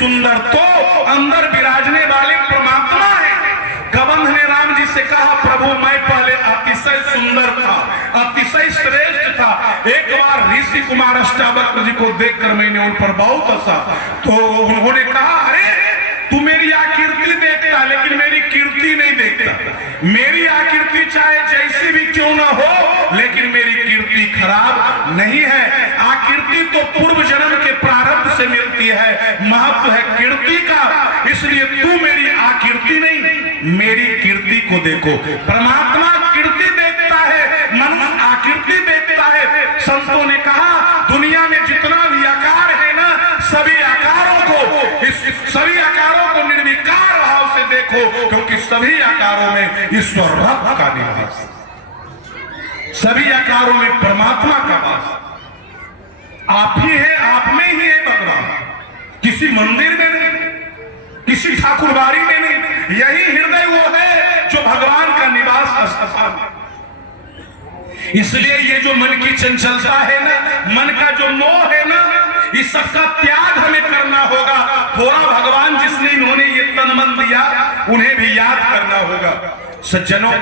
सुंदर तो अंदर विराजने वाले परमात्मा है। कबंध ने राम जी से कहा, प्रभु मैं पहले अतिशय सुंदर था, अतिशय श्रेष्ठ था। एक बार ऋषि कुमार अष्टावक्र जी को देखकर मैंने उन पर बहुत हंसा, तो उन्होंने कहा, अरे तू मेरी आकृति देखता लेकिन मेरी कीर्ति नहीं देखता। मेरी आकृति चाहे जैसी भी क्यों ना हो, लेकिन मेरी कीर्ति खराब नहीं है। आकृति तो पूर्व जन्म के प्रारंभ से मिलती है, महत्व है कीर्ति का। इसलिए तू मेरी आकृति नहीं, मेरी कीर्ति को देखो। परमात्मा कीर्ति देखता है, मनुष्य आकृति देखता है। संतों ने कहा, दुनिया में जितना भी आकार है ना, सभी आकारों को निर्विकार भाव से देखो, क्योंकि सभी आकारों में ईश्वर रब का निवास, सभी आकारों में परमात्मा का वास। आप ही है, आप में ही है भगवान, किसी मंदिर में नहीं, किसी ठाकुरबाड़ी में नहीं। यही हृदय वो है जो भगवान का निवास स्थान है। इसलिए ये जो मन की चंचलता है ना, मन का जो मोह है ना, इस सबका त्याग हमें करना होगा। थोड़ा भगवान जिसने इन्होंने ये तन मन दिया, उन्हें भी याद करना होगा। सज्जनों,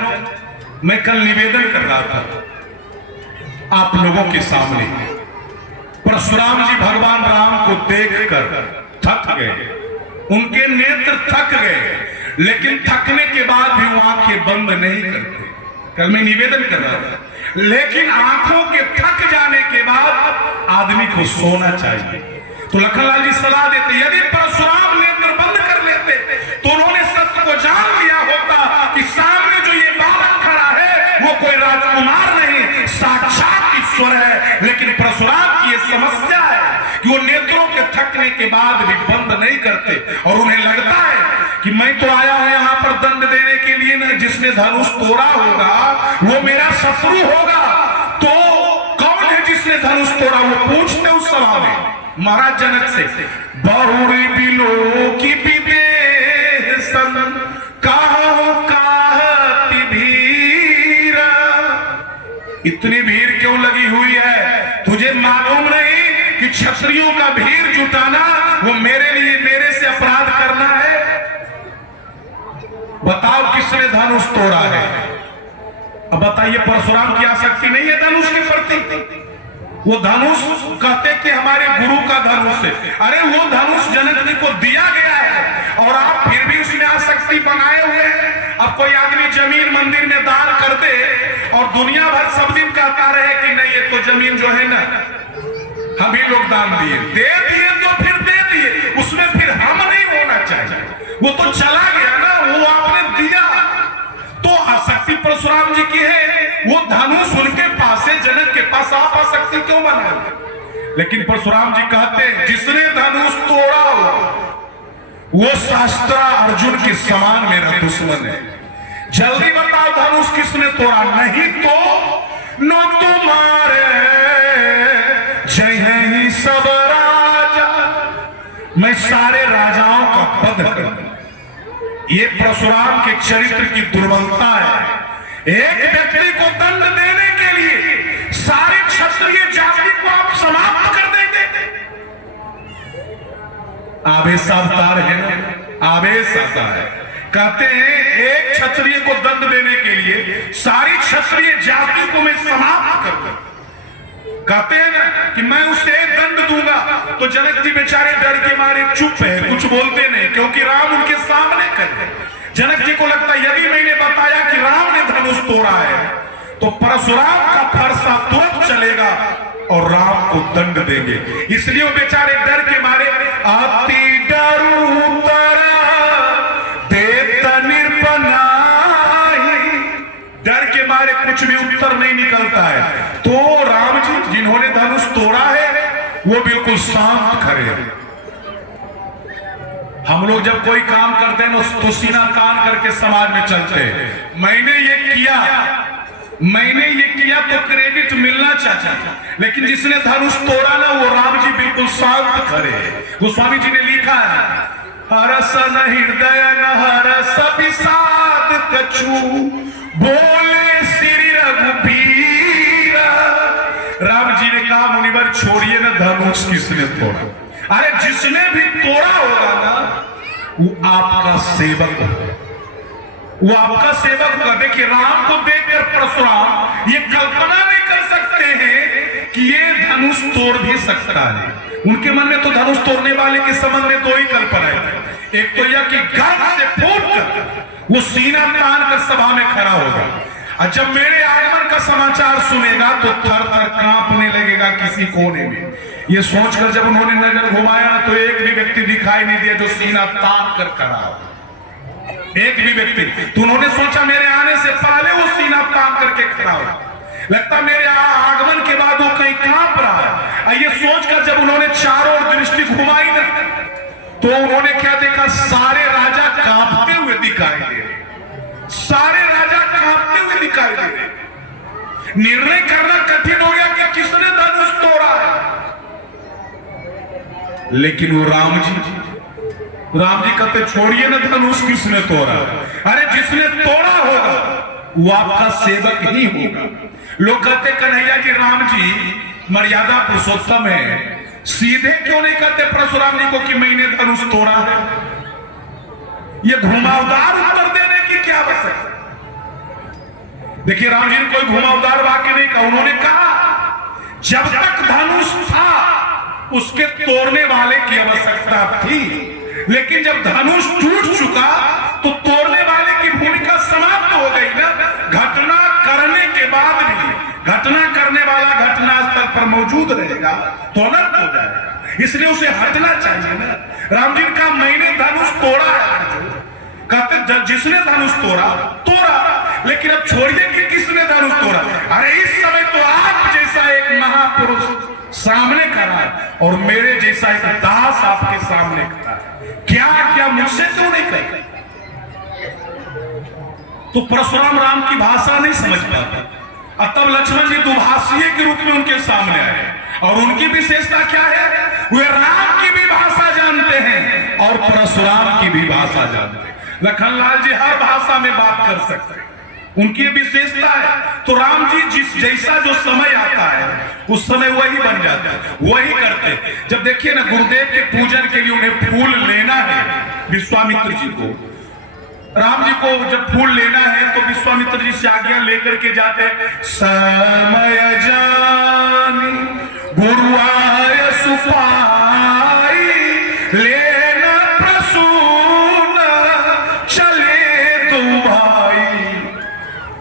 मैं कल निवेदन कर रहा था आप लोगों के सामने, परशुराम जी भगवान राम को देखकर थक गए, उनके नेत्र थक गए, लेकिन थकने के बाद भी वो आंखें बंद नहीं करते। कल मैं निवेदन कर रहा था, लेकिन आंखों के थक जाने के बाद आदमी को सोना चाहिए। तो लखनलाल जी सलाह देते, यदि परशुराम नेत्र बंद कर लेते तो उन्होंने सत्य को जान लिया होता कि सामने जो ये बालक खड़ा है वो कोई राजकुमार नहीं, साक्षात ईश्वर है। लेकिन परशुराम की ये समस्या है कि वो नेत्रों के थकने के बाद भी बंद नहीं करते, और उन्हें लगता है कि मैं तो आया हूं यहाँ पर दंड देने के लिए ना, जिसने धनुष तोड़ा होगा वो मेरा शत्रु होगा। तो कौन है जिसने धनुष तोड़ा? वो पूछते उस सभा में महाराज जनक से, बहुरी बिलो की विदेशन काहो काहति भीर, इतनी भीड़ क्यों लगी हुई है? तुझे मालूम नहीं कि क्षत्रियों का भीड़ जुटाना वो मेरे लिए, मेरे से अपराध करना है? बताओ किसने धनुष तोड़ा है? अब बताइए, परशुराम की आसक्ति नहीं है धनुष के प्रति? वो धनुष कहते कि हमारे गुरु का धनुष है। अरे वो धनुष जनक जी को दिया गया है और आप फिर भी उसमें आसक्ति बनाए हुए हैं। अब कोई आदमी जमीन मंदिर में दान कर दे और दुनिया भर सब दिन कहता रहे कि नहीं ये तो जमीन जो है ना हम ही लोग दान दिए, दे दिए तो फिर दे दिए, उसमें फिर हम नहीं होना चाहिए। वो तो चला गया ना, वो आपने दिया। तो आसक्ति परशुराम जी की है, वो धनुष उनके पास है, जनक के पास, आप आसक्ति क्यों बनाए? लेकिन परशुराम जी कहते हैं, जिसने धनुष तोड़ा हो वो शास्त्रा अर्जुन के समान मेरा दुश्मन है। जल्दी बताओ धनुष किसने तोड़ा? नहीं तो नो तुम्हारे जय ही सब राजा, मैं सारे राजाओं का वध करूं। ये परशुराम के चरित्र की दुर्बलता है। एक व्यक्ति को दंड देने के लिए सारी क्षत्रिय जाति को आप समाप्त कर देंगे। आवेश अवतार है ना, आवेश आता है। कहते हैं एक क्षत्रिय को दंड देने के लिए सारी क्षत्रिय जाति को मैं समाप्त कर दूं। कहते हैं ना कि मैं उसे दंड दूंगा, तो जनक जी बेचारे डर के मारे चुप है, कुछ बोलते नहीं, क्योंकि राम उनके सामने कर। जनक जी को लगता है यदि मैंने बताया कि राम ने धनुष तोड़ा है तो परशुराम का फरसा तुरंत चलेगा और राम को दंड देंगे। इसलिए वो बेचारे डर के मारे अति डरू डर के मारे कुछ भी उत्तर नहीं निकलता है। तो राम जी जिन्होंने धनुष तोड़ा है वो बिल्कुल शांत खड़े हैं। हम लोग जब कोई काम करते हैं तो सीना तान करके समाज में चलते हैं, मैंने ये किया तो क्रेडिट मिलना चाहिए। लेकिन जिसने धनुष तोड़ा ना वो राम जी बिल्कुल शांत खड़े हैं। गोस्वामी जी ने लिखा है, हरस न हृदय न हरस विषाद कछु बोले श्री रघुबीर। राम जी ने कहा मुनिवर छोड़िए ना धनुष किसने तोड़ा। अरे जिसने भी तोड़ा होगा ना वो आपका सेवक होगा, वो आपका सेवक होगा। देखिए राम को देखकर परशुराम ये कल्पना नहीं कर सकते हैं कि ये धनुष तोड़ भी सकता है। उनके मन में तो धनुष तोड़ने वाले के संबंध में दो ही कल्पना है। एक तो यह कि गर्व से फूटकर वो सीना तान कर सभा में खड़ा होगा, और जब मेरे आगमन का समाचार सुनेगा तो थर थर कांपने लगेगा किसी कोने में। ये सोचकर जब उन्होंने नजर घुमाया तो एक भी व्यक्ति दिखाई नहीं दिया जो सीना तान कर खड़ा हो, एक भी व्यक्ति। तो उन्होंने सोचा मेरे आने से पहले वो सीना तान करके खड़ा हो, लगता मेरे आगमन के बाद वो कहीं कांप रहा है। ये सोचकर जब उन्होंने चारों ओर दृष्टि घुमाई ना तो उन्होंने क्या देखा, सारे राजा कांपते हुए दिखाई दे रहे, सारे राजा कांपते हुए दिखाई दे रहे। निर्णय करना कठिन हो गया कि किसने धनुष तोड़ा है, लेकिन वो राम जी कहते छोड़िए ना धनुष किसने तोड़ा। अरे जिसने तोड़ा होगा वो आपका सेवक ही होगा। लोग कहते कन्हैया जी राम जी मर्यादा पुरुषोत्तम है, सीधे क्यों नहीं कहते परशुराम जी को कि मैंने धनुष तोड़ा है। ये घुमावदार उत्तर देने की क्या आवश्यकता। देखिए राम जी ने कोई घुमावदार वाक्य नहीं कहा, उन्होंने कहा जब तक धनुष था उसके तोड़ने वाले की आवश्यकता थी, लेकिन जब धनुष टूट चुका तो तोड़ने वाले की भूमिका समाप्त हो गई ना। घटना करने के बाद भी घटना करने वाला घटना स्थल पर मौजूद रहेगा तो अनंत हो जाएगा, इसलिए उसे हटना चाहिए ना। राम जी का मैंने धनुष तोड़ा है, कहते जिसने धनुष तोड़ा, लेकिन अब छोड़िए कि किसने धनुष तोड़ा। अरे इस समय तो आप जैसा एक महापुरुष सामने खड़ा है और मेरे जैसा एक दास आपके सामने खड़ा है, क्या मुझसे क्यों नहीं कहे। तो परशुराम राम की भाषा नहीं समझ पाते, और तब लक्ष्मण जी दुभाषीय के रूप में उनके सामने आए, और उनकी विशेषता क्या है, वे राम की भी भाषा जानते हैं और परशुराम की भी भाषा जानते हैं। लखनलाल जी हर भाषा में बात कर सकते हैं, उनकी विशेषता है। तो राम जी जिस जैसा जो समय आता है उस समय वही बन जाता है, वही करते। जब देखिए ना गुरुदेव के पूजन के लिए उन्हें फूल लेना है, विश्वामित्र जी को, राम जी को जब फूल लेना है तो विश्वामित्र जी से आज्ञा लेकर के जाते। समय जानी गुरुआय सुपाई लेना प्रसून चले दो भाई।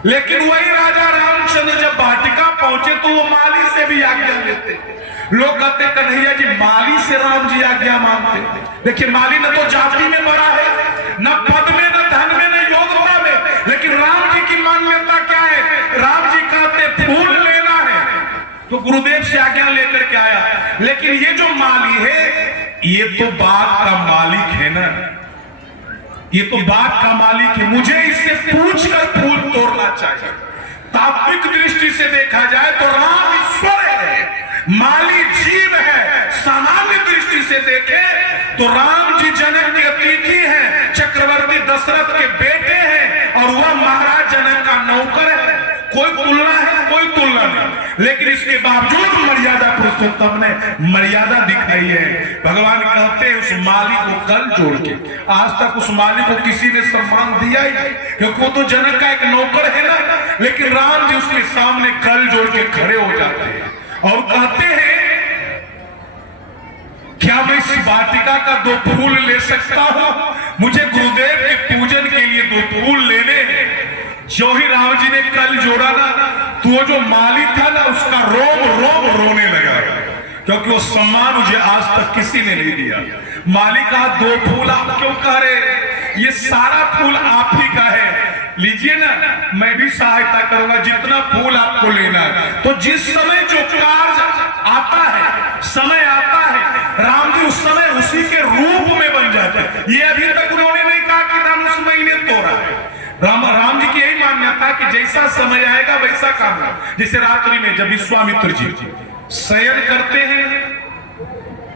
लेकिन वही राजा रामचंद्र जब वाटिका पहुंचे तो वो माली से भी आज्ञा लेते। लोग कहते कन्हैया जी माली से राम जी आज्ञा मांगते। देखिए माली न तो जाति में बड़ा है, न पद में, न धन में, न योग्यता में, लेकिन राम जी की मान्यता क्या है, राम जी कहते फूल लेना है तो गुरुदेव से आज्ञा लेकर के आया। लेकिन ये जो माली है ये तो बाग का मालिक है ना, ये तो बाग का मालिक है, मुझे इससे पूछकर फूल तोड़ना चाहिए। तात्विक दृष्टि से देखा जाए तो राम ईश्वर है, माली जीव है। सामान्य दृष्टि से देखे तो राम जी जनक के अतिथि हैं, चक्रवर्ती दशरथ के बेटे हैं, और वह महाराज जनक का नौकर है। कोई तुलना है, कोई तुलना नहीं, लेकिन इसके बावजूद मर्यादा पुरुषोत्तम ने मर्यादा दिखाई है। भगवान कहते हैं उस माली को कल जोड़ के, आज तक उस माली को किसी ने सम्मान दिया ही नहीं, क्योंकि वो तो जनक का एक नौकर है ना। लेकिन राम जी उसके सामने कल जोड़ के खड़े हो जाते हैं और कहते हैं क्या मैं इस वाटिका का 2 फूल ले सकता हूं, मुझे गुरुदेव के पूजन के लिए 2 फूल लेने हैं। जो ही राम जी ने कल जोड़ा ना तो वो जो माली था ना उसका रोम रोम रोने लगा, क्योंकि वो सम्मान मुझे आज तक किसी ने नहीं दिया। माली कहा 2 फूल आप क्यों कह रहे, ये सारा फूल आप ही का है, लीजिए ना, मैं भी सहायता करूंगा जितना फूल आपको लेना है। तो जिस समय जो कार्य आता है, समय आता है, राम जी उस समय उसी के रूप में बन जाते हैं। ये अभी तक उन्होंने नहीं कहा कि धनुष मैंने तोड़ा है। राम जी की यही मान्यता कि जैसा समय आएगा वैसा काम होगा। जैसे रात्रि में जब विश्वामित्र जी शयन करते हैं,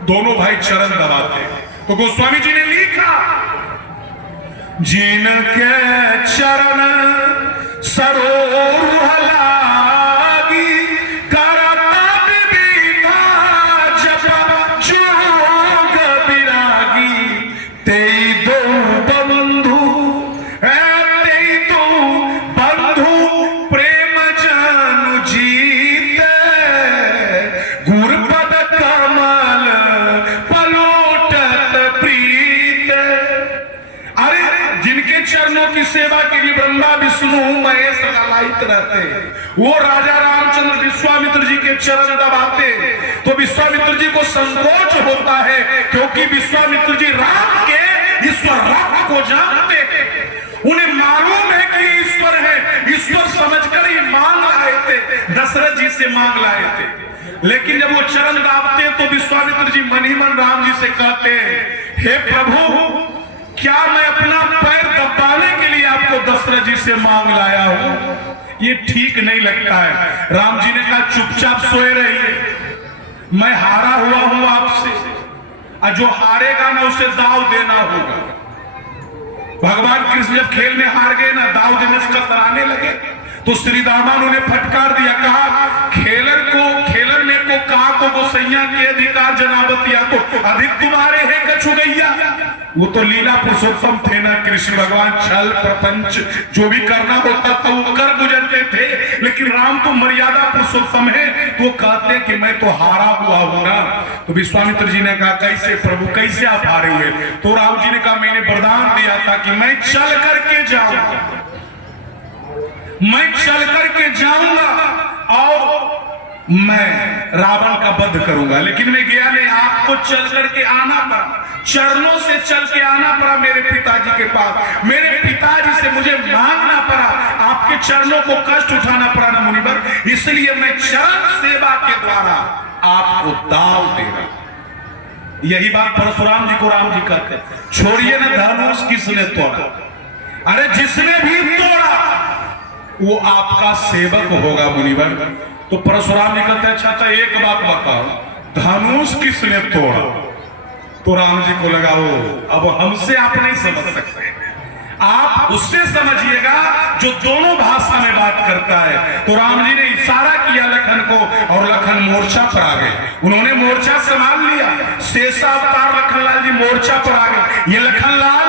दोनों भाई चरण दबाते हैं, तो गोस्वामी जी ने लिखा जिनके चरण सरोवर लागी करता विविधा जप जो की सेवा के लिए ब्रह्मा विष्णु महेश लालायित रहते। वो राजा रामचंद्र विश्वामित्र जी के चरण दबाते तो विश्वामित्र जी को संकोच होता है, क्योंकि विश्वामित्र जी राम के ईश्वर रक्त को जानते थे। उन्हें मालूम है कि ईश्वर है, ईश्वर समझकर ही मांग लाए थे, दशरथ जी से मांग लाए थे। लेकिन जब वो चरण दाबते तो विश्वामित्र जी मन ही मन राम जी से कहते हैं, हे प्रभु, क्या मैं अपना पैर दबाने के लिए आपको दशरथ जी से मांग लाया हूं? ये ठीक नहीं लगता है। राम जी ने कहा चुपचाप सोए रहिए, मैं हारा हुआ हूं आपसे, और जो हारेगा ना उसे दाव देना होगा। भगवान कृष्ण जब खेल में हार गए ना, दाव देने से कतराने लगे तो श्री दामान उन्हें फटकार दिया, कहा खेलर में को कहा तो गोसैया के अधिकार जनाबतिया को अधिक तुम्हारे है कछु गैया। वो तो लीला पुरुषोत्तम थे ना कृष्ण भगवान, छल प्रपंच जो भी करना होता था वो कर गुजरते थे, लेकिन राम तो मर्यादा पुरुषोत्तम है, तो कहते कि मैं तो हारा हुआ हूं ना। तो विश्वामित्र जी ने कहा कैसे प्रभु, कैसे आप हारे हुए? तो राम जी ने कहा मैंने वरदान दिया था कि मैं चल करके जाऊंगा, मैं चल करके जाऊंगा और मैं रावण का वध करूंगा। लेकिन मैं गया नहीं, आपको चल करके आना पड़ा, चरणों से चल के आना पड़ा मेरे पिताजी के पास, मेरे पिताजी से मुझे मांगना पड़ा, आपके चरणों को कष्ट उठाना पड़ा ना मुनिवर, इसलिए मैं चरण सेवा के द्वारा आपको दाव दे रहा। यही बात परशुराम जी को राम जी कहते, छोड़िए ना धनुष किसने तोड़ा, अरे जिसने भी तोड़ा वो आपका सेवक होगा मुनिवर। तो परशुराम जी कहते अच्छा तो एक बात बताओ, धनुष किसने तोड़ा? तो राम जी को लगा वो अब हमसे आप नहीं समझ सकते, आप उससे समझिएगा जो दोनों भाषा में बात करता है। तो राम जी ने इशारा किया लखन को, और लखन मोर्चा पर आ गए। उन्होंने मोर्चा संभाल लिया, शेषा अवतार लखनलाल जी मोर्चा पर आ गए। ये लखनलाल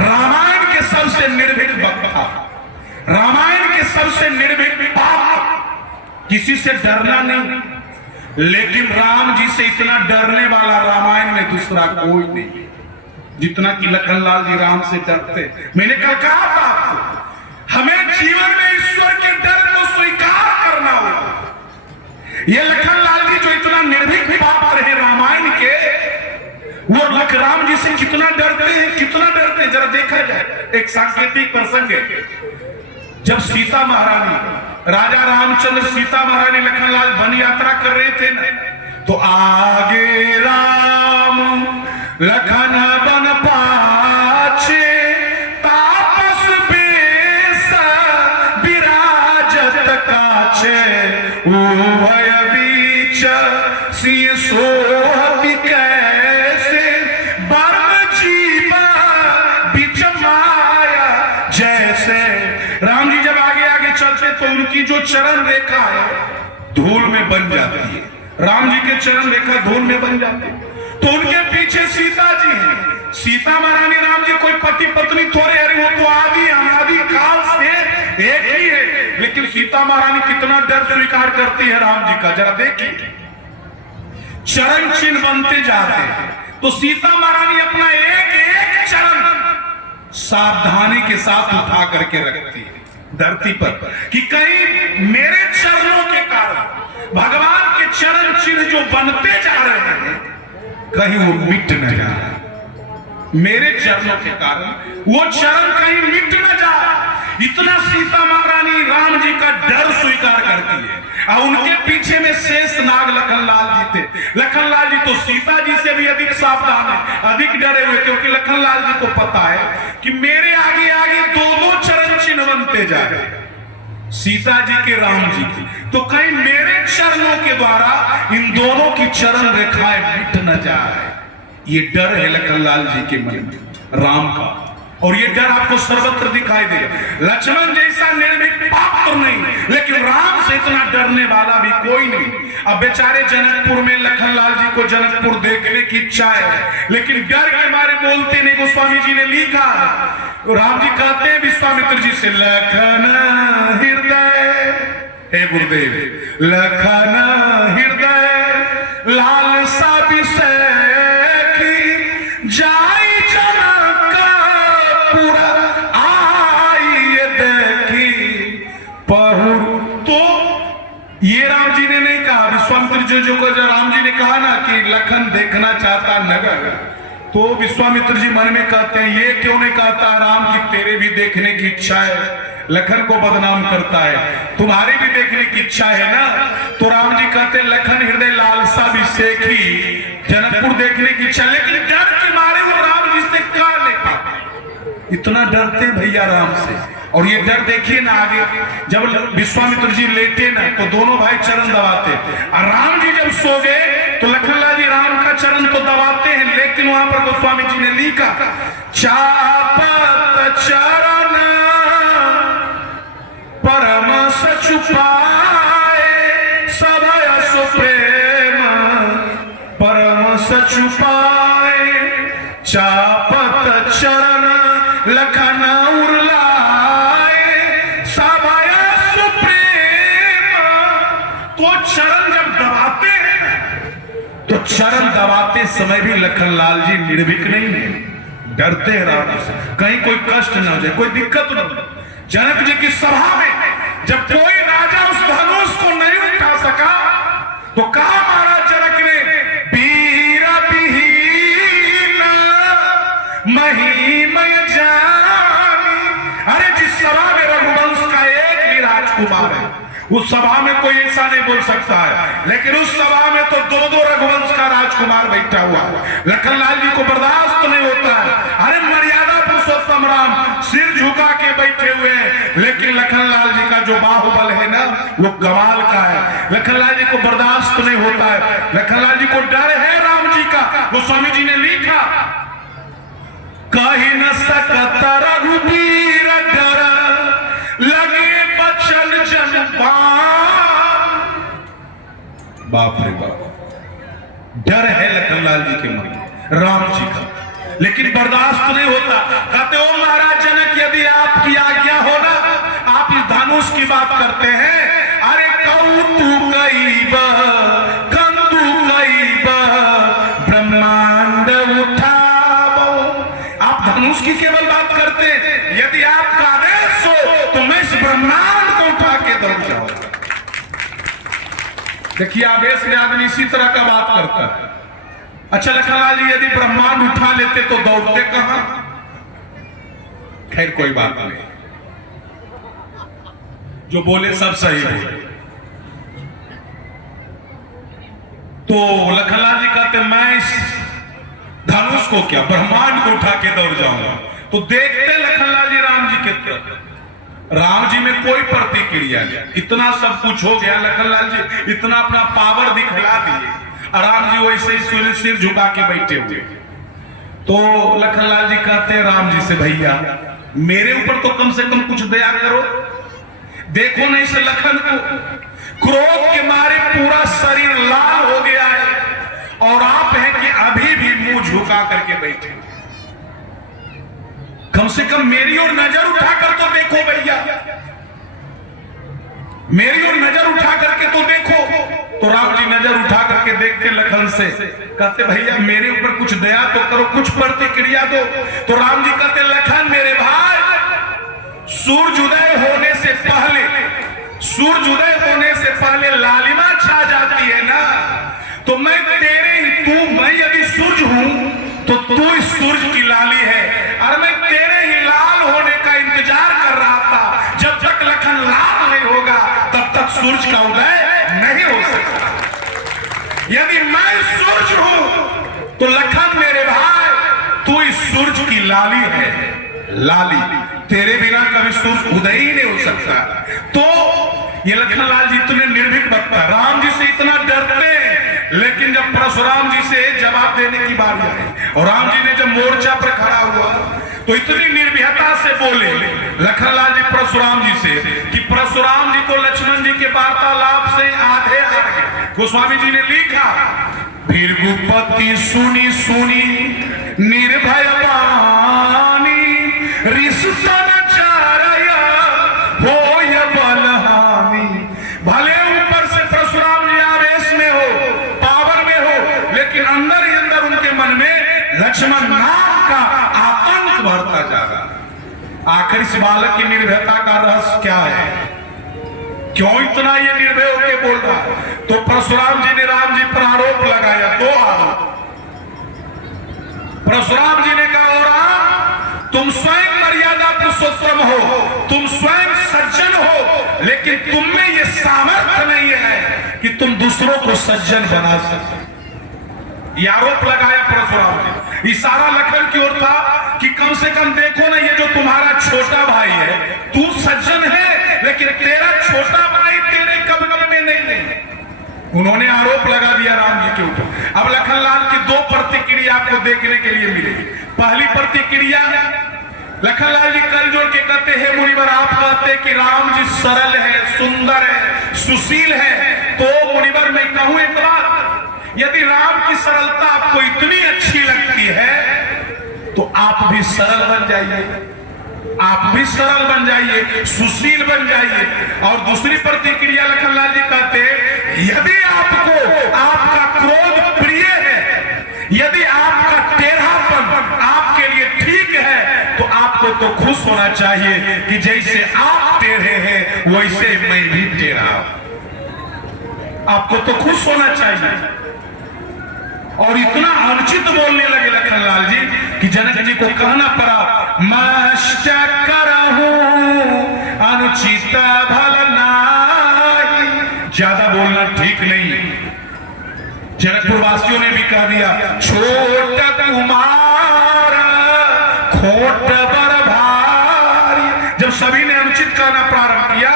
रामायण के सबसे निर्भीक वक्ता, रामायण के सबसे निर्भीक पात्र, किसी से डरना नहीं, लेकिन राम जी से इतना डरने वाला रामायण में दूसरा कोई नहीं जितना कि लखनलाल जी राम से डरते। मैंने कल कहा था आपको, हमें जीवन में ईश्वर के डर को स्वीकार करना होगा। ये लखनलाल जी जो इतना निर्भीक पात्र है रामायण के, वो राम जी से कितना डरते हैं, कितना डरते हैं जरा देखा जाए। एक सांकेतिक प्रसंग है, जब सीता महारानी, राजा रामचंद्र सीता महारानी लखनलाल वन यात्रा कर रहे थे ना, तो आगे राम लखन बन पाछे, तापस बेस विराजत काछे, उभय बीच सिंह सोहति कैसे, बर्म जीवा बीच माया जैसे। राम जी जब आगे आगे चलते तो उनकी जो चरण रेखा है धूल में बन जाती है, राम जी के चरण रेखा धूल में बन जाती है। तो उनके पीछे सीता जी हैं, सीता महारानी राम जी कोई पति पत्नी थोड़े, अरे वो तो आदि अनादि काल से एक ही है। लेकिन सीता महारानी कितना डर स्वीकार करती है राम जी का, जरा देखिए, चरण चिन्ह बनते जा रहे हैं। तो सीता महारानी अपना एक एक चरण सावधानी के साथ उठा करके रखती है धरती पर, कि कहीं मेरे चरणों के कारण भगवान के चरण चिन्ह जो बनते जा रहे हैं कहीं वो मिट न जाए, मेरे चरणों के कारण वो चरण कहीं मिट न जाए। इतना सीता महारानी राम जी का डर स्वीकार करती है। और उनके पीछे में शेष नाग लखनलाल जी थे। लखनलाल जी तो सीता जी से भी अधिक सावधान है, अधिक डरे हुए, क्योंकि लखनलाल जी को पता है कि मेरे आगे आगे दो दो चरण चिन्ह बनते जा रहे, सीता जी के राम जी की, तो कहीं मेरे चरणों के द्वारा इन दोनों की चरण रेखाएं मिट न जाए। ये डर है लखनलाल जी के मन में राम का, और ये डर आपको सर्वत्र दिखाई देगा। लक्ष्मण जैसा निर्भीक पात्र नहीं, लेकिन राम से इतना डरने वाला भी कोई नहीं। अब बेचारे जनकपुर में लखनलाल जी को जनकपुर देखने की इच्छा है, लेकिन डर के मारे बोलते नहीं। गोस्वामी जी ने लिखा, राम जी कहते हैं विश्वामित्र जी से, लखन हृदय, हे गुरुदेव, लखन हृदय लालसा विषय की, जाई जनक पूरा जो राम जी ने कहा ना कि लखन देखना चाहता नगर, तो विश्वामित्र जी मन में कहते हैं ये क्यों नहीं कहता राम की तेरे भी देखने की इच्छा है, लखन को बदनाम करता है, तुम्हारी भी देखने की इच्छा है ना। तो राम जी कहते लखन हृदय लालसा भी सेखी, जनकपुर देखने की इच्छा, लेकिन डर के मारे वो राम जी से कह नहीं पाते, इतना डरते भैया राम से। और ये डर देखिए ना आगे, जब विश्वामित्र जी लेटे ना तो दोनों भाई चरण दबाते, और राम जी जब सो गए तो लखनलाल जी राम का चरण तो दबाते हैं, लेकिन वहां पर गोस्वामी जी ने लिखा चापत चरण परम सचुपाए सभय सुप्रेम परम सचुपाए, चापत चरण लखन उरलाए सभय सुप्रेम। तो चरण जब दबाते हैं तो चरण दबाते समय भी लखनलाल जी निर्भीक नहीं है, डरते हैं राम से कहीं कोई कष्ट न हो जाए, कोई दिक्कत न हो। जनक जी की सभा में जब कोई राजा उस धनुष को नहीं उठा सका तो कहा महाराज जनक ने वीर विहीन महिमय जानी। अरे जिस सभा में रघुवंश का एक भी राजकुमार है उस सभा में कोई ऐसा नहीं बोल सकता है, लेकिन उस सभा में तो दो दो रघुवंश का राजकुमार बैठा हुआ है। लखनलाल जी को बर्दाश्त तो नहीं होता है। अरे मर्यादा पुरुषोत्तम राम सिर झुका के बैठे हुए हैं, लेकिन लखनलाल जी का जो बाहुबल है ना वो कमाल का है। लखनलाल जी को बर्दाश्त नहीं होता है, लखनलाल जी को डर है राम जी का। वो स्वामी जी ने लिखा कही न सकत रघुबीर डर लगे बचन जन बाप रे बाप, डर है लखनलाल जी के मन में राम जी का, लेकिन बर्दाश्त नहीं होता। कहते हो महाराज जनक यदि आपकी आज्ञा हो ना, आप इस धनुष की बात करते हैं, अरे कौतुकैव कंदुकैव ब्रह्मांड उठाओ। आप धनुष की केवल बात करते हैं, यदि आपका आदेश हो तो मैं इस ब्रह्मांड को उठा के दौड़ जाऊं। देखिए आवेश में आदमी इसी तरह का बात करता है। अच्छा लखनलाल जी यदि ब्रह्मांड उठा लेते तो दौड़ते कहां? खैर कोई बात नहीं, जो बोले सब सही बोले। तो लखनलाल जी कहते मैं इस धनुष को क्या ब्रह्मांड को उठा के दौड़ जाऊंगा। तो देखते लखनलाल जी राम जी के तरफ, राम जी में कोई प्रतिक्रिया नहीं, इतना सब कुछ हो गया, लखनलाल जी इतना अपना पावर दिखला दिए, राम जी वैसे ही सिर झुका के बैठे हुए। तो लखनलाल जी कहते हैं राम जी से भैया मेरे ऊपर तो कम से कम कुछ दया करो। देखो नहीं से लखन को क्रोध के मारे पूरा शरीर लाल हो गया है, और आप हैं कि अभी भी मुंह झुका करके बैठे। कम से कम मेरी ओर नजर उठाकर तो देखो भैया, मेरी ओर नजर उठा करके तो देखो। तो राम जी नजर उठा करके देखते लखन से, कहते भैया मेरे ऊपर कुछ दया तो करो, कुछ प्रतिक्रिया दो। तो राम जी कहते लखन मेरे भाई सूर्योदय होने से पहले, सूर्योदय होने से पहले लालिमा छा जाती है ना, तो मैं तेरे तू मैं यदि सूर्य हूं तो तू इस सूर्य की लाली है, और मैं तेरे ही लाल होने का इंतजार कर रहा था। जब तक लखन लाल नहीं होगा तब तक सूर्य का उदय नहीं हो सकता। यदि मैं सूर्य हूं तो लखन मेरे भाई तू इस सूर्य की लाली है, लाली, तेरे बिना कभी सूर्य उदय ही नहीं हो सकता। तो ये लखनलाल जी इतने निर्भीक बता, राम जी से इतना डरते हैं, लेकिन जब परशुराम जी से जवाब देने की बात आई और राम जी ने जब मोर्चा पर खड़ा हुआ तो इतनी निर्भीकता से बोले लखनलाल जी परशुराम जी से कि परशुराम जी को लक्ष्मण जी के वार्तालाप से आधे आ गए। गोस्वामी जी ने लिखा भृगुपति सुनी सुनी निर्भय वाणी रिश्तन चारया होय बलहानी। भले ऊपर से परशुराम जी आवेश में हो, पावर में हो, लेकिन अंदर ही अंदर उनके मन में लक्ष्मण नाम का आतंक बढ़ता जा रहा। आखिर इस बालक की निर्भयता का रहस्य क्या है? क्यों इतना ये निर्भय होकर बोल रहा है? तो परशुराम जी ने राम जी पर आरोप लगाया, 2 आरोप। परशुराम जी ने कहा, और राम, तुम स्वयं मर्यादा पुरुषोत्तम हो, तुम स्वयं सज्जन हो, लेकिन तुम में ये सामर्थ्य नहीं है कि तुम दूसरों को सज्जन बना सको। ये आरोप लगाया परशुराम जी। इशारा लखन की ओर था कि कम से कम देखो ना, ये जो तुम्हारा छोटा भाई है, तू सज्जन है, लेकिन तेरा छोटा भाई तेरे कब्जे में नहीं है। उन्होंने आरोप लगा दिया राम जी के ऊपर। अब लखनलाल की 2 प्रतिक्रिया आपको देखने के लिए मिलेगी। पहली प्रतिक्रिया, लखनलाल जी कल जोड़ के कहते हैं, मुनिवर आप कहते कि राम जी सरल है, सुंदर है, सुशील है, तो मुनिवर मैं कहूं एक बात, यदि राम की सरलता आपको इतनी अच्छी लगती है तो आप भी सरल बन जाइए, आप भी सरल बन जाइए, सुशील बन जाइए। और दूसरी प्रतिक्रिया लखनलाल जी कहते, यदि आपको आपका क्रोध प्रिय है, यदि आपका टेढ़ापन आपके लिए ठीक है, तो आपको तो खुश होना चाहिए कि जैसे आप टेढ़े हैं वैसे मैं भी टेढ़ा हूं। आपको तो खुश होना चाहिए। और इतना अनुचित बोलने लगे लखनलाल जी कि जनक जी को कहना पड़ा, मष्ट करहूं अनुचित भल नाही। ज्यादा बोलना ठीक नहीं। जनकपुर वासियों ने भी कह दिया, छोट कुमार खोट बर भारी। जब सभी ने अनुचित कहना प्रारंभ किया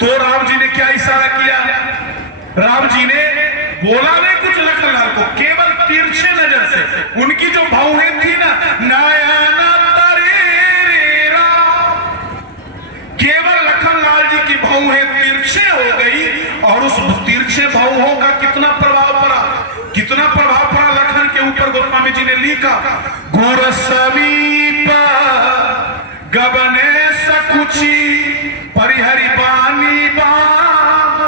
तो राम जी ने क्या इशारा किया? राम जी ने बोला नहीं कुछ लखनलाल को, केवल तिरछे नजर से उनकी जो भौहें थी ना, नयना तरेरा, केवल लखनलाल जी की भौहें तिरछे हो गई। और उस तिरछे भौहों का कितना प्रभाव पड़ा, कितना प्रभाव पड़ा लखन के ऊपर। गोस्वामी जी ने लिखा, गुर समीप गबने सकुची परिहरि बानी बाग।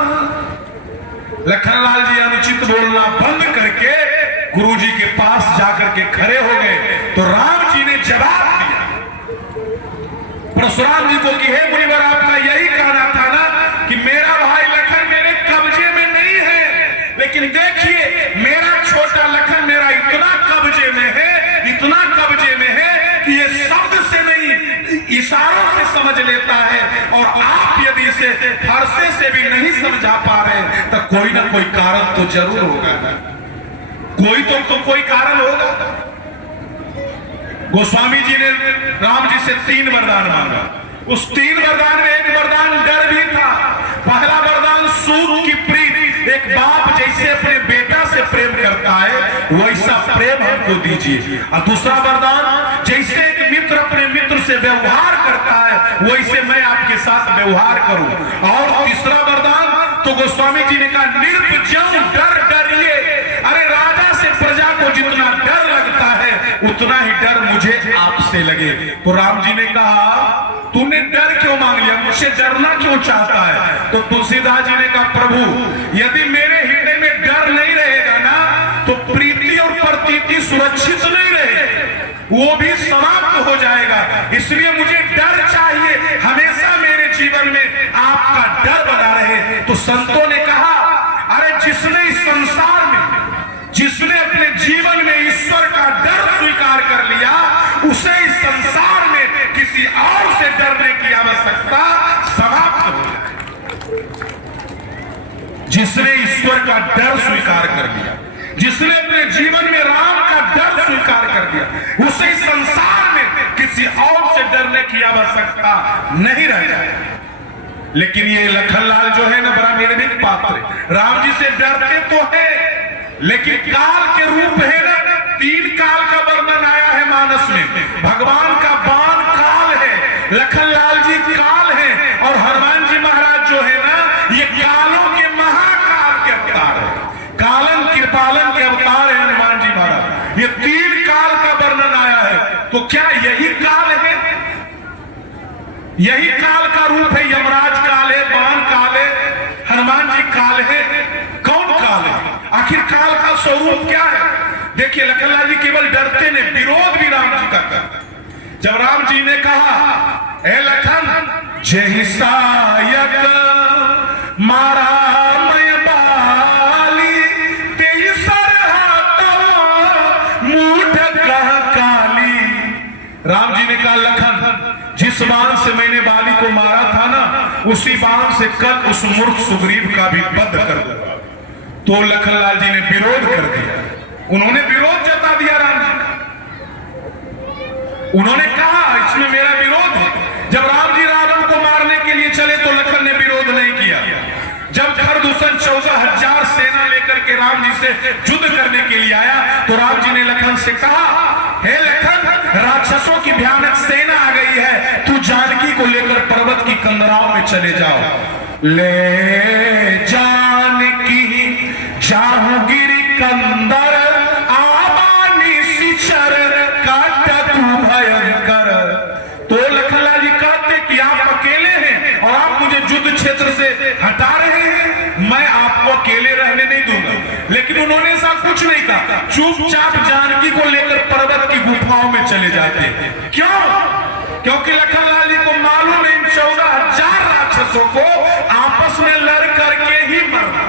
लखनलाल जी अनुचित बोलना बंद करके गुरुजी के पास जाकर के खड़े हो गए। तो राम जी ने जवाब दिया परशुराम जी को कि हे मुनिवर, आपका यही कहना था ना कि मेरा भाई लखन मेरे कब्जे में नहीं है, लेकिन देखिए मेरा छोटा लखन मेरा इतना कब्जे में है, इतना कब्जे में है कि ये शब्द से नहीं इशारों से समझ लेता है। और आप यदि इसे फरसे से भी नहीं समझा पा रहे तो कोई ना कोई कारण तो जरूर होगा, कोई तो कोई कारण होगा। गोस्वामी जी ने राम जी से 3 वरदान मांगा। उस 3 वरदान में एक वरदान डर भी था। पहला वरदान सूत की प्रीत, एक बाप जैसे अपने बेटा से प्रेम करता है वैसा प्रेम हमको दीजिए। और दूसरा वरदान, जैसे एक मित्र अपने मित्र से व्यवहार करता है वैसे मैं आपके साथ व्यवहार करूं। और तीसरा वरदान तो गोस्वामी जी ने कहा, निर्भय डर डरिए। अरे राजा से प्रजा को जितना डर लगता है उतना ही डर मुझे आपसे लगे। तो राम जी ने कहा, तूने डर क्यों मांग लिया, मुझसे डरना क्यों चाहता है? तो तुलसीदास जी ने कहा, प्रभु यदि मेरे हृदय में डर नहीं रहेगा ना तो प्रीति और प्रतीति सुरक्षित नहीं रहेगी, वो भी समाप्त हो जाएगा। इसलिए मुझे डर चाहिए, हमेशा मेरे जीवन में आपका डर बना रहे। तो संतों ने कहा, अरे जिसने इस संसार में, जिसने अपने जीवन में ईश्वर का डर स्वीकार कर लिया, उसे इस संसार में किसी और से डरने की आवश्यकता समाप्त हो जाए। जिसने ईश्वर का डर स्वीकार कर लिया, जिसने अपने जीवन में राम का डर स्वीकार कर दिया, उसे इस संसार में किसी और से डरने की आवश्यकता नहीं रह जाए। लेकिन ये लखनलाल जो है ना, बड़ा निर्भीक पात्र है। राम जी से डरते तो है, लेकिन काल के रूप है ना, 3 काल का वर्णन आया है मानस में। भगवान का बाण काल है, लखनलाल जी काल है, और हनुमान जी महाराज जो है ना, ये कालों के महाकाल के अवतार है, कालन कृपालन के अवतार है हनुमान जी महाराज। ये 3 काल का वर्णन आया है। तो क्या यही काल है, यही काल का रूप है? यमराज काल है, बाण काल है, हनुमान जी काल है, कौन काल है? आखिर काल का स्वरूप क्या है? देखिए लखनलाल जी केवल डरते ने, विरोध भी राम जी का करते। जब राम जी ने कहा, ए लखन जय सायक राम जी ने कहा लखन, जिस बाण से मैंने बाली को मारा था ना, उसी बाण से कल उस मूर्ख सुग्रीव का भी वध कर दूंगा। तो लखनलाल जी ने विरोध कर दिया, उन्होंने विरोध जता दिया राम जी का। उन्होंने कहा इसमें मेरा विरोध है। जब राम जी रावण को मारने के लिए चले तो लखन ने विरोध नहीं किया। जब खरदूषण 14,000 सेना लेकर के राम जी से युद्ध करने के लिए आया तो राम जी ने लखन से कहा, हे लखन, राक्षसों की भयानक सेना आ गई है, तू जानकी को लेकर पर्वत की कंदराओं में चले जाओ। ले जानकी जाहू गिरी कंदर, आबानी सिचर काट तू भयंकर। तो लखनलाल जी कहते कि आप अकेले हैं और आप मुझे युद्ध क्षेत्र से हटा रहे हैं, मैं आपको अकेले रहने नहीं दूंगा। लेकिन उन्होंने ऐसा कुछ नहीं कहा, चुपचाप जानकी को लेकर पर्वत की गुफाओं में चले जाते। क्यों? क्योंकि लखनलाल जी को मालूम है इन 14,000 राक्षसों को आपस में लड़ करके ही मरना।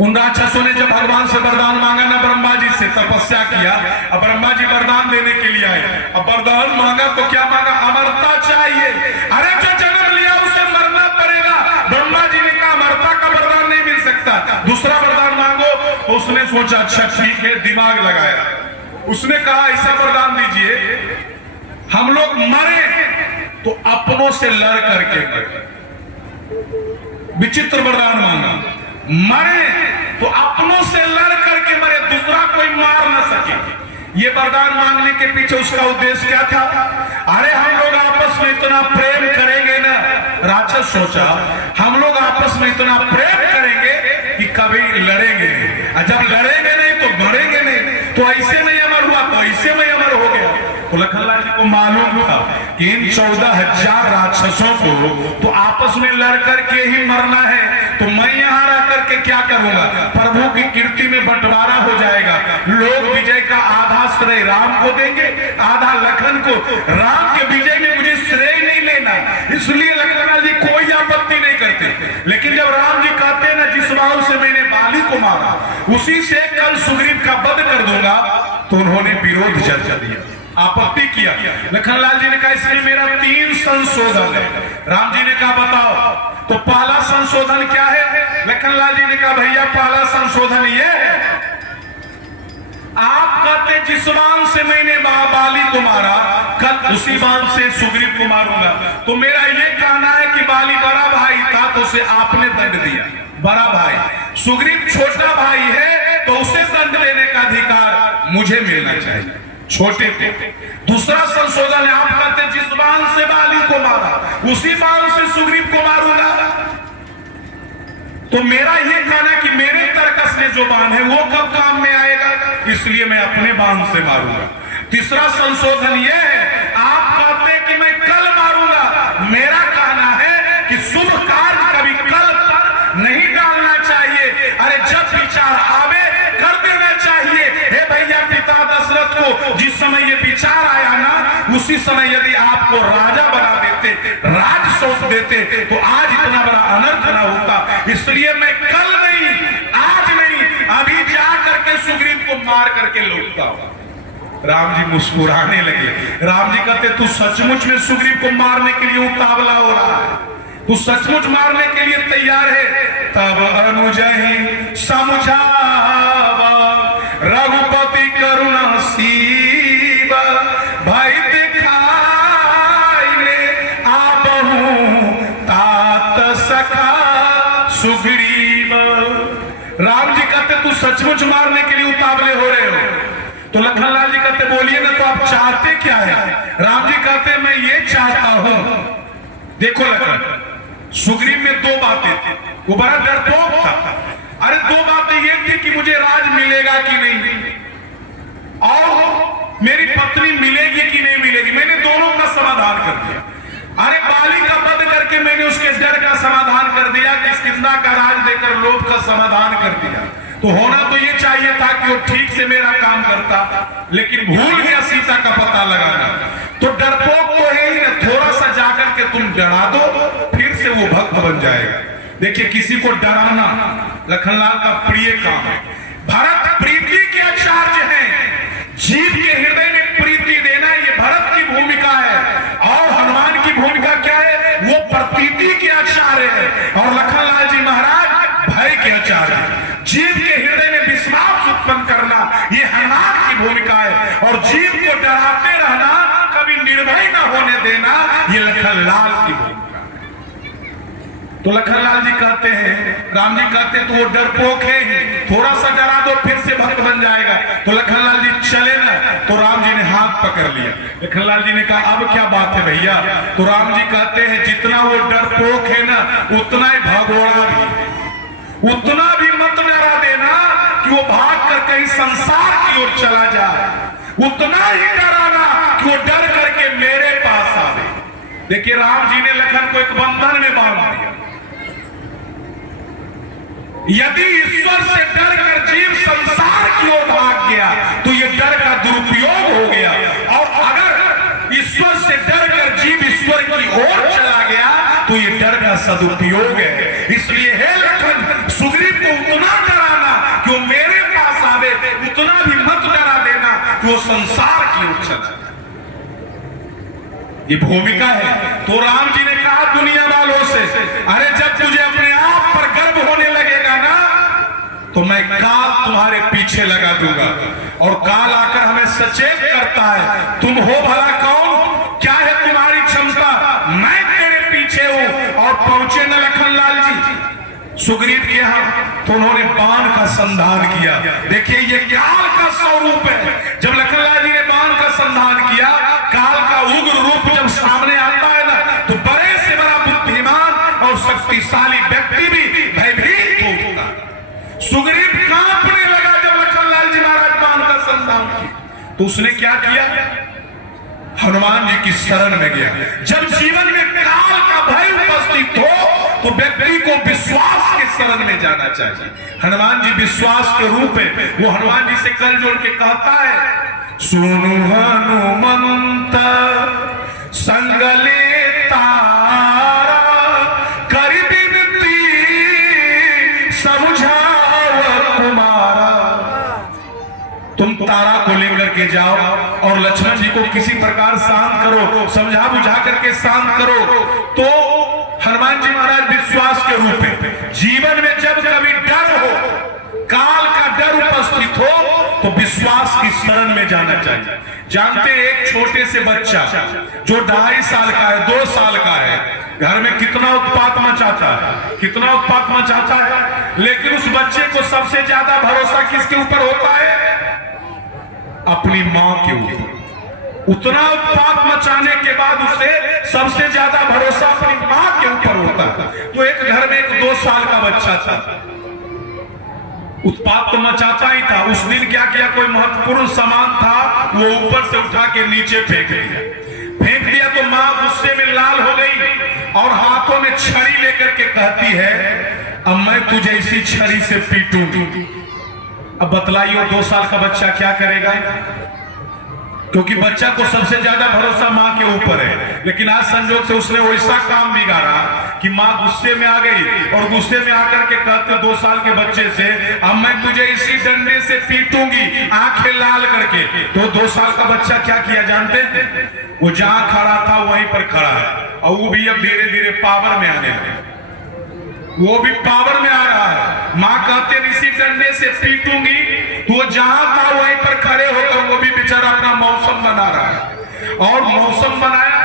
उन राक्षसों ने जब भगवान से वरदान मांगा ना, ब्रह्मा जी से तपस्या किया, अब ब्रह्मा जी वरदान देने के लिए आए। अब वरदान मांगा तो क्या मांगा? अमरता चाहिए। अरे जो जन्म लिया उसे मरना पड़ेगा। ब्रह्मा जी ने कहा अमरता का वरदान नहीं मिल सकता, दूसरा वरदान मांगो। तो उसने सोचा अच्छा ठीक है, दिमाग लगाया। उसने कहा ऐसा वरदान दीजिए, हम लोग मरे तो अपनों से लड़ करके मरे। विचित्र वरदान मांगा, मरे तो अपनों से लड़ करके मरे, दूसरा कोई मार न सके। ये वरदान मांगने के पीछे उसका उद्देश्य क्या था? अरे हम लोग आपस में इतना प्रेम करेंगे ना, राक्षस सोचा हम लोग आपस में इतना प्रेम करेंगे कि कभी लड़ेंगे नहीं, और जब लड़ेंगे नहीं तो मरेंगे नहीं। तो ऐसे नहीं अमर हुआ तो ऐसे में अमर हो गया। तो लखनलाल जी को मालूम था कि इन 14,000 राक्षसों को तो आपस में लड़ करके ही मरना है, तो मैं यहां रह करके क्या करूंगा? प्रभु की कीर्ति में बंटवारा हो जाएगा। लोग विजय का आधा श्रेय राम को देंगे, आधा लखन को। राम के विजय में मुझे श्रेय नहीं लेना, इसलिए लखनलाल जी कोई आपत्ति नहीं करते। लेकिन जब राम जी कहते हैं ना, जिस बाण से मैंने बाली को मारा उसी से कल सुग्रीव का वध कर दूंगा, तो उन्होंने विरोध जता दिया, आपत्ति किया। लखनलाल जी ने कहा इसमें मेरा 3 संशोधन है। राम जी ने कहा बताओ। तो पहला संशोधन क्या है? लखनलाल जी ने कहा भैया पहला संशोधन ये है, आप कहते जिस बाण से मैंने बाली को मारा कल उसी बाण से सुग्रीव को मारूंगा। तो मेरा ये कहना है कि बाली बड़ा भाई था तो उसे आपने दंड दिया, बड़ा भाई। सुग्रीव छोटा भाई है तो उसे दंड देने का अधिकार मुझे मिलना चाहिए, छोटे को। दूसरा संशोधन है, आप कहते जिस बाण से बाली को मारा उसी बाण से सुग्रीव को मारूंगा। तो मेरा यह कहना कि मेरे तरकस में जो बाण है वो कब काम में आएगा, इसलिए मैं अपने बाण से मारूंगा। तीसरा संशोधन यह है, आप कहते कि मैं कल मारूंगा, मेरा कहना है कि शुभ कार्य कभी कल पर नहीं डालना चाहिए। अरे जब विचार आवे कर देना चाहिए। हे भैया पिता दशरथ को जिस समय ये विचार आया ना, उसी समय यदि आपको राजा बना देते, राज सौंप देते, तो आज इतना बड़ा अनर्थ ना होता। इसलिए मैं कल नहीं, आज नहीं, अभी जा करके सुग्रीव को मार करके लौटता हूं। राम जी मुस्कुराने लगे। राम जी कहते तू सचमुच में सुग्रीव को मारने के लिए उतावला हो रहा है, तू सचमुच मारने के लिए तैयार है? तब अनुजहि समझावा रघुपति करुणासीबा, भाई दिखाई ले आबहु तात सखा सुग्रीव। राम जी कहते तू सचमुच मारने के लिए उतावले हो रहे हो? तो लखनलाल जी कहते बोलिए ना, तो आप चाहते क्या है? राम जी कहते मैं ये चाहता हूं, देखो लखन, सुग्रीव में 2 बातें थी, वो बड़ा डरपोक था। अरे 2 बातें ये थी कि मुझे राज मिलेगा कि नहीं, और मेरी पत्नी मिलेगी कि नहीं मिलेगी। मैंने दोनों का समाधान कर दिया। अरे बाली का वध करके मैंने उसके डर का समाधान कर दिया, किष्किंधा का राज देकर लोभ का समाधान कर दिया। तो होना तो ये चाहिए था कि वो ठीक से मेरा काम करता, लेकिन भूल गया सीता का पता लगाना। तो डरपोक तो है ही ना, थोड़ा सा जाकर के तुम डरा दो, फिर से वो भक्त बन जाएगा। देखिए किसी को डराना लखनलाल का प्रिय काम है। भरत प्रीति के आचार्य हैं, जीव के हृदय भूमिका है। और जीव को डराते रहना, कभी निर्भय न होने देना, ये लखनलाल की भूमिका है। तो लखनलाल जी कहते हैं, राम जी कहते हैं तो वो डरपोक है ही, थोड़ा सा डरा दो फिर से भक्त बन जाएगा। तो लखनलाल जी चले ना, तो राम जी ने हाथ पकड़ लिया। लखनलाल जी ने कहा अब क्या बात है भैया? तो राम जी कहते हैं जितना वो डरपोक है ना, उतना ही भगोड़ा भी है। उतना भी मत डरा देना कि वो भाग कर कहीं संसार की ओर चला जाए, उतना ही डराना कि वो डर करके मेरे पास आवे। देखिए राम जी ने लखन को एक बंधन में बांध दिया। यदि ईश्वर से डर कर जीव संसार की ओर भाग गया तो ये डर का दुरुपयोग हो गया, और अगर ईश्वर से डर कर जीव ईश्वर की ओर चला गया तो ये डर का सदुपयोग है। इसलिए हे लखन, सुग्रीव को उतना डराना कि वो मेरे पास आवे, उतना भी मत डरा देना कि वो संसार की ओर चला। ये भूमिका है। तो राम जी ने कहा दुनिया वालों से, अरे जब तुझे अपने आप पर गर्व होने लगेगा ना, तो मैं काल तुम्हारे पीछे लगा दूंगा। और काल आकर हमें सचेत करता है, तुम हो भला कौन, क्या है तुम्हारी क्षमता, मैं तेरे पीछे हूं। और पहुंचे न लखनलाल जी सुग्रीव के यहाँ, तो उन्होंने बाण का संधान किया। देखिए ये काल का स्वरूप है। जब लखनलाल जी ने बाण का संधान किया, काल का उग्र रूप जब सामने आता है ना, तो बड़े से बड़ा बुद्धिमान और शक्तिशाली व्यक्ति भी भयभीत होता है। सुग्रीव कांपने लगा जब लखनलाल जी महाराज बाण का संधान किया। तो उसने क्या किया? हनुमान जी की शरण में गया। जब जीवन में काल का भय उपस्थित हो तो व्यक्ति को विश्वास के शरण में जाना चाहिए। हनुमान जी विश्वास के रूप है। वो हनुमान जी से कल जोड़ के कहता है, सुनु हनुमंत संगले तारा, कर बिनती समझाव कुमारा। तुम तारा को लेकर के जाओ और लक्ष्मण जी को किसी प्रकार शांत करो, समझा बुझा करके शांत करो। तो हनुमान जी महाराज विश्वास के रूप में जीवन में जब कभी डर हो, काल का डर उपस्थित हो, तो विश्वास की शरण में जाना चाहिए। जानते एक छोटे से बच्चा जो 2.5 साल का है, 2 साल का है, घर में कितना उत्पात मचाता है, कितना उत्पात मचाता है। लेकिन उस बच्चे को सबसे ज्यादा भरोसा किसके ऊपर होता है? अपनी मां के ऊपर। उतना उत्पात मचाने के बाद उसे सबसे ज्यादा भरोसा अपनी मां के ऊपर होता है। तो एक घर में एक 2 साल का बच्चा था, उत्पात तो मचाता ही था। उस दिन क्या किया, कोई महत्वपूर्ण सामान था, वो ऊपर से उठा के नीचे फेंक दिया। तो मां गुस्से में लाल हो गई और हाथों में छड़ी लेकर के कहती है, अब मैं तुझे इसी छड़ी से पीटूंगी। अब बतलाइए 2 साल का बच्चा क्या करेगा? क्योंकि बच्चा को सबसे ज्यादा भरोसा मां के ऊपर है। लेकिन आज संजोग से उसने वैसा काम बिगाड़ा कि मां गुस्से में आ गई और गुस्से में आकर के कहते 2 साल के बच्चे से, अब मैं तुझे इसी डंडे से पीटूंगी, आंखें लाल करके। तो 2 साल का बच्चा क्या किया जानते हैं? वो जहां खड़ा था वहीं पर खड़ा है, और वो भी अब धीरे धीरे पावर में आने लगा। वो भी पावर में आ रहा है। मां कहते इसी डंडे से पीटूंगी, तो वो जहां था वहीं पर खड़े होकर वो भी बेचारा अपना मौसम बना रहा है। और मौसम बनाया,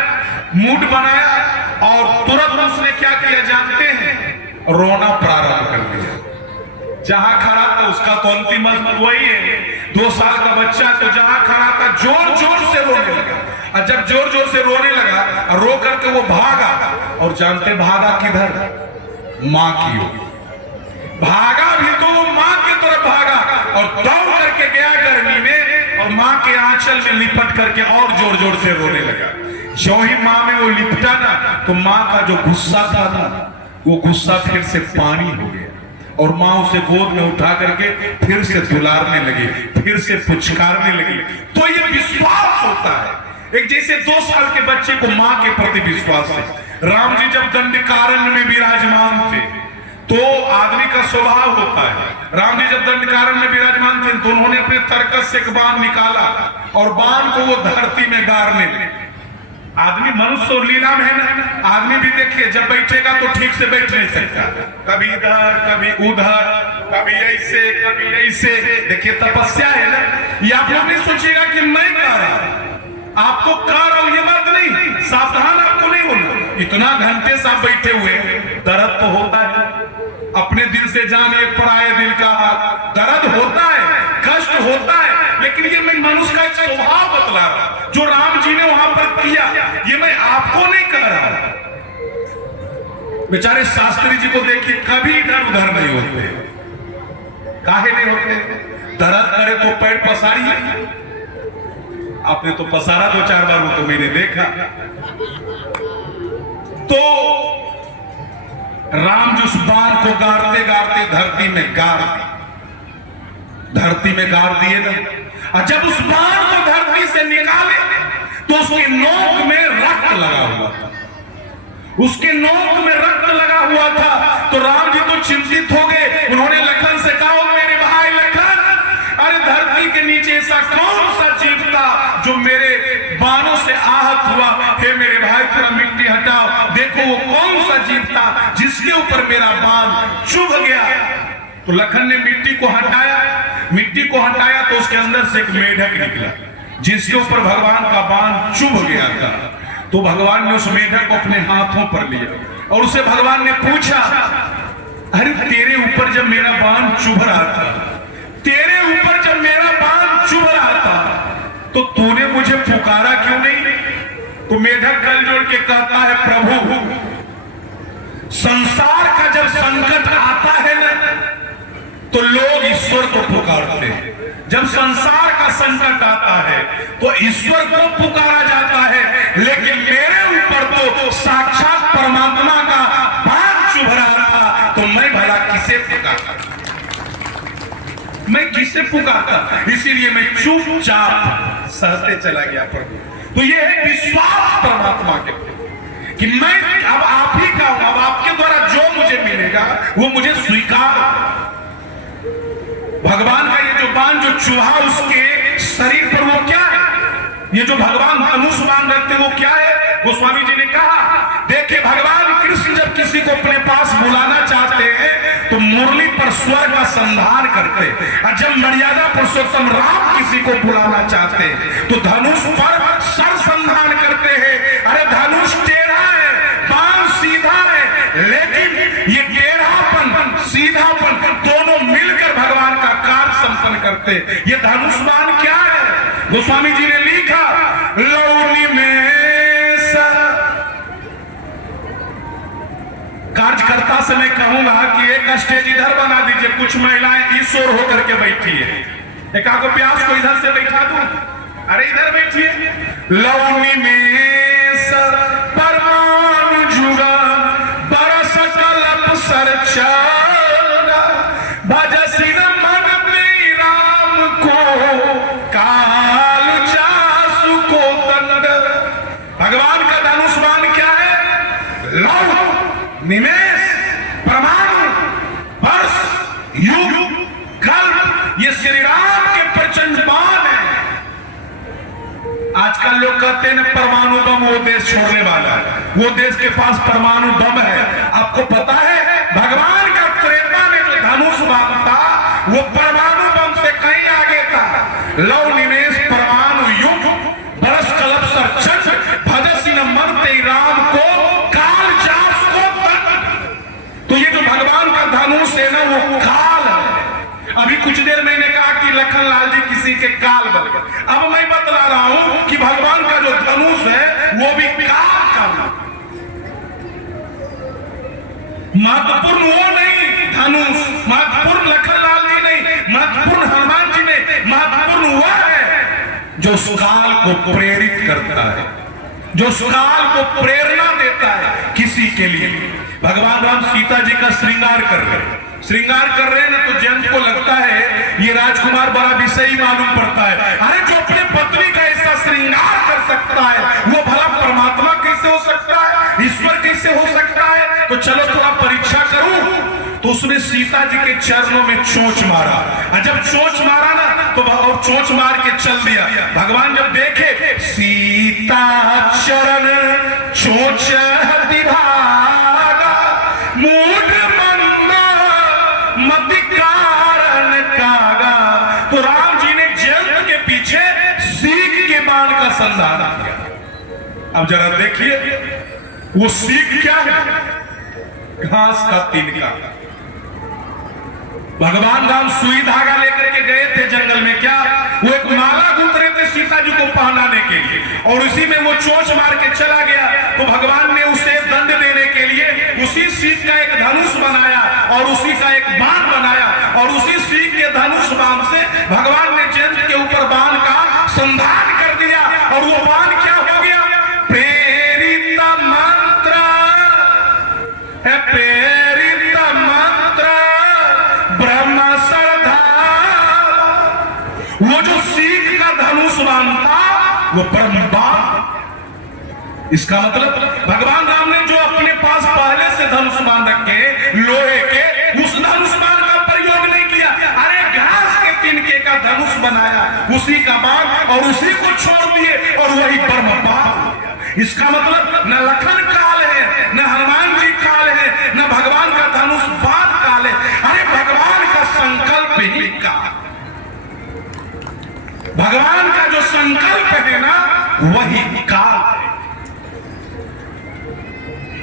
मूड बनाया, और तुरंत उसने क्या किया जानते हैं? रोना प्रारंभ कर दिया। जहां खड़ा था उसका तो अंतिम वही है, 2 साल का बच्चा तो जहां खड़ा था जोर जोर से रोने लगा। और जब जोर जोर से रोने लगा, रो करके वो भागा, और जानते भागा किधर? मां की ओर भागा भी, तो वो मां की तरफ भागा और दौड़ करके गया गर्मी में, और मां के आंचल में लिपट करके और जोर जोर से रोने लगा। जो ही मां में वो लिपटा ना, तो मां का जो गुस्सा था ना, वो गुस्सा फिर से पानी हो गया, और मां उसे गोद में उठा करके फिर से दुलारने लगी, फिर से पुचकारने लगी। तो ये विश्वास होता है। एक जैसे 2 साल के बच्चे को मां के प्रति विश्वास है। राम जी जब दंडकारण्य में विराजमान थे, तो आदमी का स्वभाव होता है। राम जी जब दंडकारण्य में विराजमान थे, तो उन्होंने अपने तरकस से एक बाण निकाला और बाण को वो धरती में गाड़ने लगे। आदमी मनुष्य और लीला में है ना, आदमी भी देखिए जब बैठेगा तो ठीक से बैठ नहीं सकता, कभी इधर कभी उधर, कभी ऐसे कभी ऐसे। देखिए तपस्या है ना, ये आप लोग नहीं सोचिएगा कि मैं कर रहा हूं, आपको कर रहा हूं ये बात नहीं, सावधान आपको नहीं होना। इतना घंटे से आप बैठे हुए, दर्द तो होता है, अपने दिल से जानिए पराये दिल का हाल, दर्द होता है, कष्ट होता है, लेकिन ये मैं मनुष्य का एक स्वभाव बतला रहा हूं जो राम जी ने वहां पर किया, ये मैं आपको नहीं कह रहा हूं। बेचारे शास्त्री जी को देखिए कभी इधर उधर नहीं होते, काहे नहीं होते? दर्द करे तो पैर पसारिए, आपने तो पसारा 2-4 बार, वो तो मैंने देखा। तो राम जी उस बाण को गाड़ते गाड़ते धरती में गाड़ दिए, धरती में गाड़ दिए ना, और जब उस बाण को धरती से निकाले तो उसके नोक में रक्त लगा हुआ था, उसके नोक में रक्त लगा हुआ था। तो राम जी तो चिंतित हो गए, उन्होंने लखन से कहा, मेरे भाई लखन, अरे धरती के नीचे ऐसा कौन सा जीव था जो मेरे बाणों से आहत हुआ? हे मेरे भाई थोड़ा मिट्टी हटाओ, देखो वो कौन सा जीव था जिसके ऊपर मेरा बाण चुभ गया। तो लखन ने मिट्टी को हटाया, मिट्टी को हटाया तो उसके अंदर से एक मेढक निकला जिसके ऊपर भगवान का बाण चुभ गया था। तो भगवान ने उस मेढक को अपने हाथों पर लिया और उसे भगवान ने पूछा, अरे तेरे ऊपर जब मेरा बाण चुभ रहा था, तेरे ऊपर जब मेरा बाण चुभ रहा था, तो तूने मुझे पुकारा क्यों नहीं? तो मेढक गल जोड़ के कहता है, प्रभु संसार का जब संकट आता है ना तो लोग ईश्वर को पुकारते हैं, जब संसार का संकट आता है तो ईश्वर को पुकारा जाता है, लेकिन मेरे ऊपर तो साक्षात परमात्मा का बाण चुभ रहा था, तो मैं भला किसे पुकारता, मैं किसे पुकारता? इसीलिए मैं चुपचाप सहते चला गया प्रभु। तो ये है विश्वास परमात्मा के कि मैं अब आप ही का हूं, अब आपके द्वारा जो मुझे मिलेगा वो मुझे स्वीकार। भगवान का ये जो बाण जो चूहा उसके शरीर पर, वो क्या है? ये जो भगवान धनुष बाण रखते वो क्या है? गोस्वामी जी ने कहा, देखिए भगवान कृष्ण जब किसी को अपने पास बुलाना चाहते हैं तो मुरली पर स्वर का संधान करते हैं, और जब मर्यादा पुरुषोत्तम राम किसी को बुलाना चाहते हैं तो धनुष पर सर संधान करते हैं। अरे धनुष टेढ़ा है, बाण सीधा है, लेकिन ये टेढ़ापन सीधापन दोनों मिलकर भगवान का कार्य संपन्न करते। ये धनुष बाण क्या है? गोस्वामी जी ने लिखा, लौनी में कार्यकर्ता से मैं कहूंगा कि एक स्टेज इधर बना दीजिए, कुछ महिलाएं ईश्वर होकर के बैठी है, एक आगो प्यास को इधर से बैठा दूं, अरे इधर बैठिए। लौनी में परमाणु जुड़ा बरस कलप सर चला, भजसी न मन में राम को काल जासु को दंड। भगवान का धनुष बाण क्या है? लौ, निमेष, परमाणु, वर्ष, युग, कल्प, ये श्री राम के प्रचंड बाण है। आजकल लोग कहते हैं ना परमाणु बम वो देश छोड़ने वाला है, वो देश के पास परमाणु बम है। आपको पता है भगवान का त्रेता में जो धनुष बाण था वो परमाणु बम से कहीं आगे था। लव निमेष परमाणु युग बरस कलप सर चंड, भजसी न मरते राम को काल जास को दंड। तो ये जो भगवान का धनुष है ना वो काल है। अभी कुछ देर मैंने कहा कि लखन लाल जी किसी के काल बन गए, अब मैं बतला रहा हूं कि भगवान का जो धनुष है वो भी काल का। महत्वपूर्ण वो नहीं धनुष, महत्वपूर्ण लखन लाल जी नहीं, महत्वपूर्ण हनुमान जी नहीं, महत्वपूर्ण वह है जो उस काल को प्रेरित करता है, जो उस काल को प्रेरणा देता है किसी के लिए। भगवान राम सीता जी का श्रृंगार कर रहे हैं, श्रृंगार कर रहे हैं ना, तो जन को लगता है ये राजकुमार बड़ा विषयी मालूम पड़ता है। अरे जो अपने पत्नी का ऐसा श्रृंगार कर सकता है वो भला परमात्मा कैसे हो सकता है, ईश्वर कैसे हो सकता है? तो चलो थोड़ा परीक्षा करूं। तो उसने सीता जी के चरणों में चोंच मारा, और जब चोंच मारा ना तो और चोंच मार के चल दिया। भगवान जब देखे सीता चरण चोंच दिभागा मूढ़ मंदा मति कारण कागा। तो राम जी ने जंत के पीछे सीख के बाण का संधान किया। अब जरा देखिए वो सीख क्या है? घास का तिनका। भगवान राम सुई धागा लेकर के गए थे जंगल में, क्या वो एक माला गूंथ रहे थे सीता जी को पहनाने के लिए, और उसी में वो चोंच मार के चला गया। तो भगवान ने उसे दंड देने के लिए उसी सीख का एक धनुष बनाया और उसी का एक बाण बनाया, और उसी सीख के धनुष बाण से भगवान ने जंत के ऊपर बाण का संधान कर दिया। और वो बाण क्या हो गया? प्रेरित मंत्र है, प्रेरित मंत्र ब्रह्म श्रद्धा। वो जो सीख का धनुष बाण था वो ब्रह्म बाण। इसका मतलब भगवान राम ने जो अपने पास पहले से धनुष बाण रखे लोहे के, उस धनुष बाण का प्रयोग नहीं किया। अरे घास के तिनके का धनुष बनाया, उसी का बाण, और उसी को छोड़ दिए और वही ब्रह्म बाण। इसका मतलब न लखन काल है, न हनुमान जी काल है, न भगवान का धनुष बाण काल है। अरे भगवान का संकल्प ही काल, भगवान का जो संकल्प है ना वही काल है।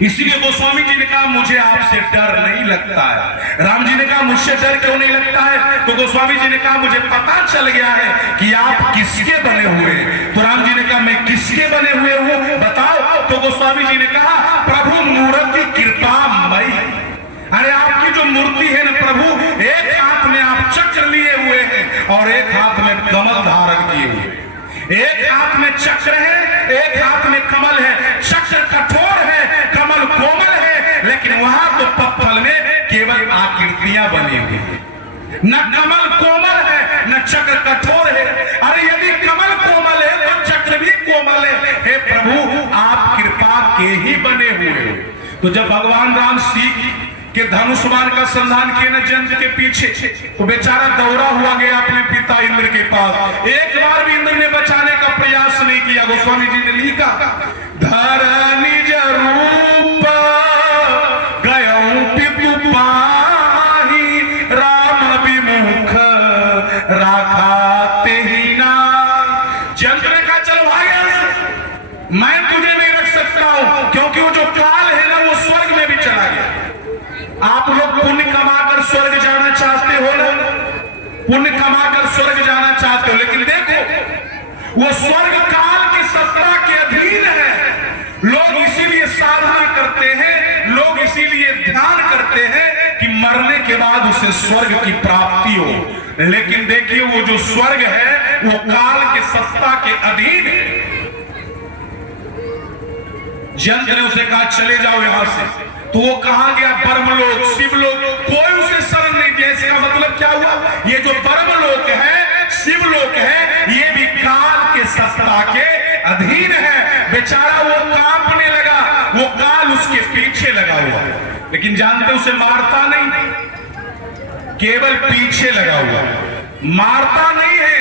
इसीलिए गोस्वामी जी ने कहा मुझे आपसे डर नहीं लगता है। राम जी ने कहा मुझसे डर क्यों नहीं लगता है? तो गोस्वामी जी ने कहा मुझे पता चल गया है कि आप किसके बने हुए हैं। तो राम जी ने कहा मैं किसके बने हुए हूं बताओ। तो गोस्वामी जी ने कहा प्रभु मूर्ति कृपामयी। अरे आपकी जो मूर्ति है ना प्रभु, एक हाथ में आप चक्र लिए हुए हैं और एक हाथ में कमल धारण किए हुए हैं। एक हाथ में चक्र है, एक हाथ में कमल है। चक्र कठोर है, कमल कोमल है, लेकिन वहां तो पत्थर में केवल आकृतियां बनी हुई है। न कमल कोमल है, न चक्र कठोर है। अरे यदि कमल कोमल है तो चक्र भी कोमल है। हे प्रभु आप कृपा के ही बने हुए हो। तो जब भगवान राम सीख के धनुष बाण का संधान किए न जंत के पीछे, तो बेचारा दौड़ा हुआ गया अपने पिता इंद्र के पास। एक बार भी इंद्र ने बचाने का प्रयास नहीं किया। गोस्वामी जी ने लिखा धर निज रूप गयऊ पितु पाही राम विमुख राखा तेहि ना। जंत ने कहा चल भाग, मैं तुझे नहीं रख सकता हूं, क्योंकि वो जो काल है ना वो स्वर्ग में भी चला गया। आप लोग पुण्य कमाकर स्वर्ग जाना चाहते हो ना, पुण्य कमाकर स्वर्ग जाना चाहते हो, लेकिन देखो वो स्वर्ग काल की सत्ता के अधीन है। लोग इसीलिए साधना करते हैं, लोग इसीलिए ध्यान करते हैं कि मरने के बाद उसे स्वर्ग की प्राप्ति हो। लेकिन देखिए वो जो स्वर्ग है वो काल के सत्ता के अधीन है। जंत ने उसे कहा चले जाओ यहां से, तो वो कहां गया? ब्रह्मलोक, शिवलोक, कोई उसे शरण नहीं दिया। इसका मतलब क्या हुआ? ये जो ब्रह्मलोक है, शिवलोक है, ये भी काल के सत्ता के अधीन है। बेचारा वो कांपने लगा, वो काल उसके पीछे लगा हुआ है, लेकिन जानते उसे मारता नहीं, केवल पीछे लगा हुआ, मारता नहीं है।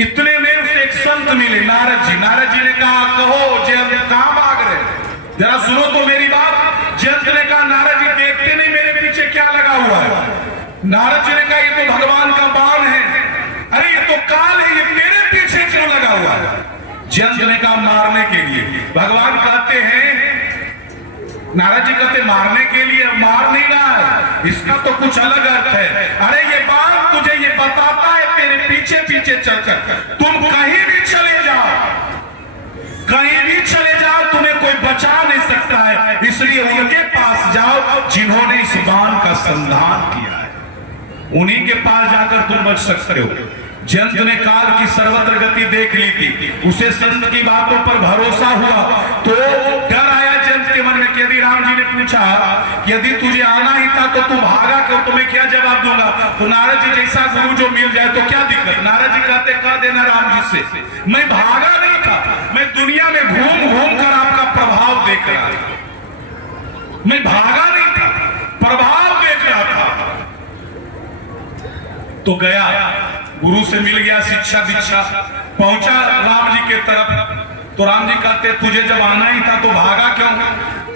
इतने में उसे एक संत मिले, नारद जी। नारद जी ने कहा कहो जयंत कहां भाग रहे, जरा सुनो तो मेरी बात। जयंत ने कहा नारद जी देखते नहीं मेरे पीछे क्या लगा हुआ है? नारद जी ने कहा ये तो भगवान का बाण है। अरे ये तो काल है, ये तेरे पीछे क्यों लगा हुआ है? जयंत ने कहा मारने के लिए। भगवान कहते हैं, नारद जी कहते मारने के लिए, मार नहीं रहा है, इसका तो कुछ अलग अर्थ है। अरे ये बात तुझे ये बताता है तेरे पीछे पीछे चलकर तुम कहीं भी चले जाओ, कहीं भी चले जाओ, तुम्हें कोई बचा नहीं सकता है। इसलिए उनके पास जाओ जिन्होंने इस बाण का संधान किया है, उन्हीं के पास जाकर तुम बच सकते हो। जंत ने काल की सर्वत्र गति देख ली थी, उसे संत की बातों पर भरोसा हुआ, तो डर आया जंत के मन में कि यदि राम जी ने पूछा कि यदि तुझे आना ही था तो तू भागा क्यों, तुम्हें क्या जवाब दूंगा? तो नारद जी जैसा गुरु जो मिल जाए तो क्या दिक्कत? नारद जी कहते कह देना राम जी से मैं भागा नहीं था, मैं दुनिया में घूम घूम कर आपका प्रभाव देख रहा था, मैं भागा नहीं था, प्रभाव देख रहा था। तो गया गुरु से मिल गया शिक्षा दीक्षा, पहुंचा राम जी के तरफ। तो राम जी कहते तुझे जब आना ही था तो भागा क्यों?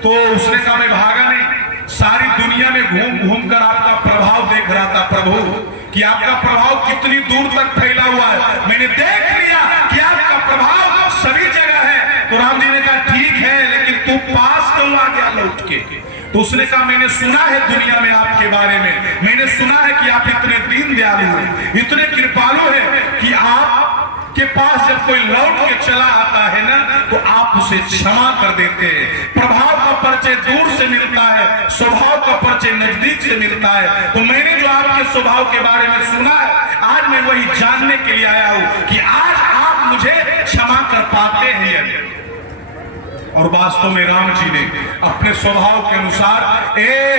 तो उसने कहा मैं भागा नहीं, सारी दुनिया में घूम घूम कर आपका प्रभाव देख रहा था प्रभु, कि आपका प्रभाव कितनी दूर तक फैला हुआ है। मैंने देख लिया कि आपका प्रभाव सभी जगह है। तो राम जी ने कहा ठीक है, लेकिन तू पास क्यों आ गया लौट के? तो उसने कहा मैंने सुना है दुनिया में आपके बारे में, मैंने सुना है कि आप इतने दीन दयालु हैं, इतने कृपालु हैं कि आप के पास जब कोई लौट के चला आता है ना तो आप उसे क्षमा कर देते हैं। प्रभाव का परिचय दूर से मिलता है, स्वभाव का परिचय नजदीक से मिलता है। तो मैंने जो आपके स्वभाव के बारे में सुना है, आज मैं वही जानने के लिए आया हूं कि आज आप मुझे क्षमा कर पाते हैं। और वास्तव में राम जी ने अपने स्वभाव के अनुसार